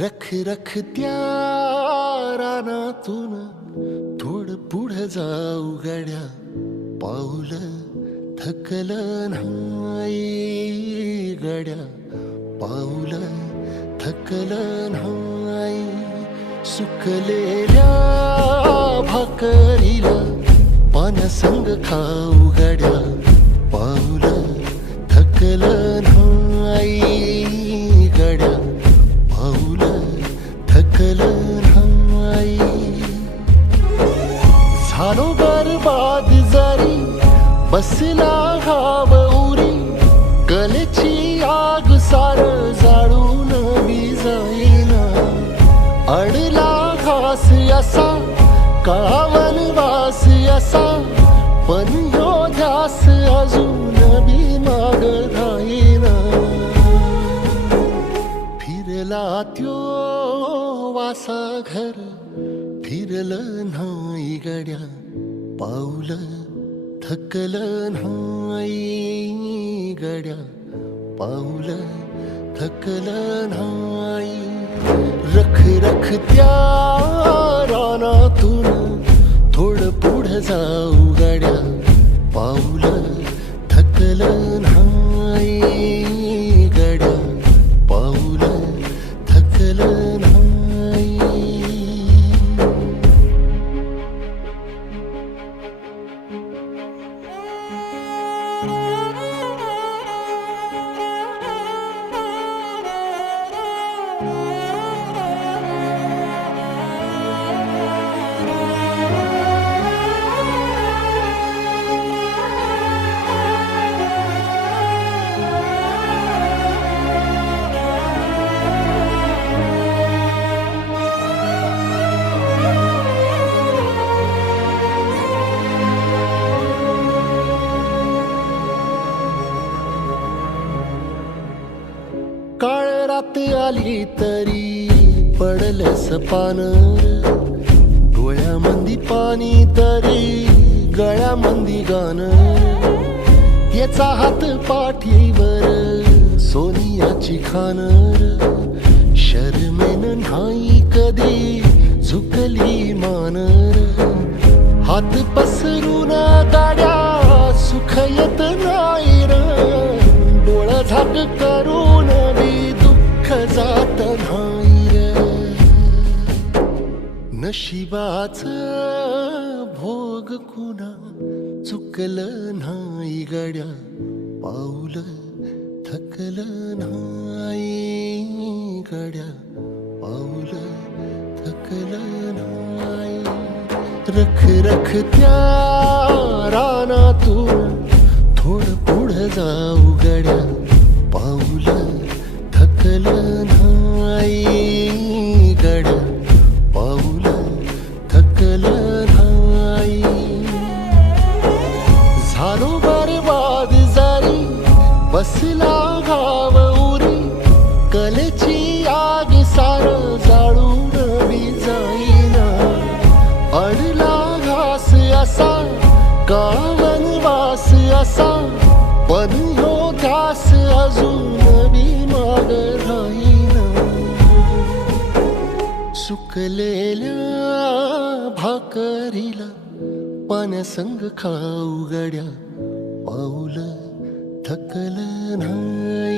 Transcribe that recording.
रख रख त्या रानातून थोडं पुढं जाऊ गड्या, पाऊल थकलं नाही गड्या, पाऊल थकलं नाही. सुकलेल्या भाकरीला पाण्यासंग खाऊ गड्या, पाऊल थकलं नाही गड्या, पाऊल थकलं नाही. झालो बरबाद जरी बसला घाव उरी, कलेची आग सार जाळून विजाईना. अडला घास असा काळा वनवास असा, पण ह्यो ध्यास अजून बी माग राहीना. फिरला त्यो वासा घर, फिरलं नाही गड्या, पाऊल थकलं नाही गड्या, पाऊल थकलं नाही. रख रख त्या रानातून थोडं पुढं जाऊ गड्या, पाऊल थकलं नाही गड्या, पाऊल थकलं नाही. काळ रात आली तरी पडलंस पान, डोळ्यामंदी पाणी तरी गळ्यामंदी गाणं. त्याचा हात पाठीवर सोनियाची खानर, शर्मेन नाही कधी झुकली मानर. हात पसरून गाड्या सुख येत नाही र, डोळा झाक करून बी दुःख जात नाही र. नशिबाच भोग कुणा चुकलं नाही गड्या, पाऊल थकलं नाही गड्या, पाऊल थकलं नाही. रख रख त्या रानातून थोडं पुढं जाऊ गड्या, पाऊल थकलं नाही गड्या, पाऊल थकलं नाही. झालो बरबाद जरी बसला घाव उरी, कलेची आग सार जाळून विजाईना. अडला घास असा काळा वनवास असा, पण ह्यो ध्यास अजून बी माग राहीना. सुकलेल्या भाकरीला पाण्यासंग खाऊ गड्या, पाऊल थकलं नाही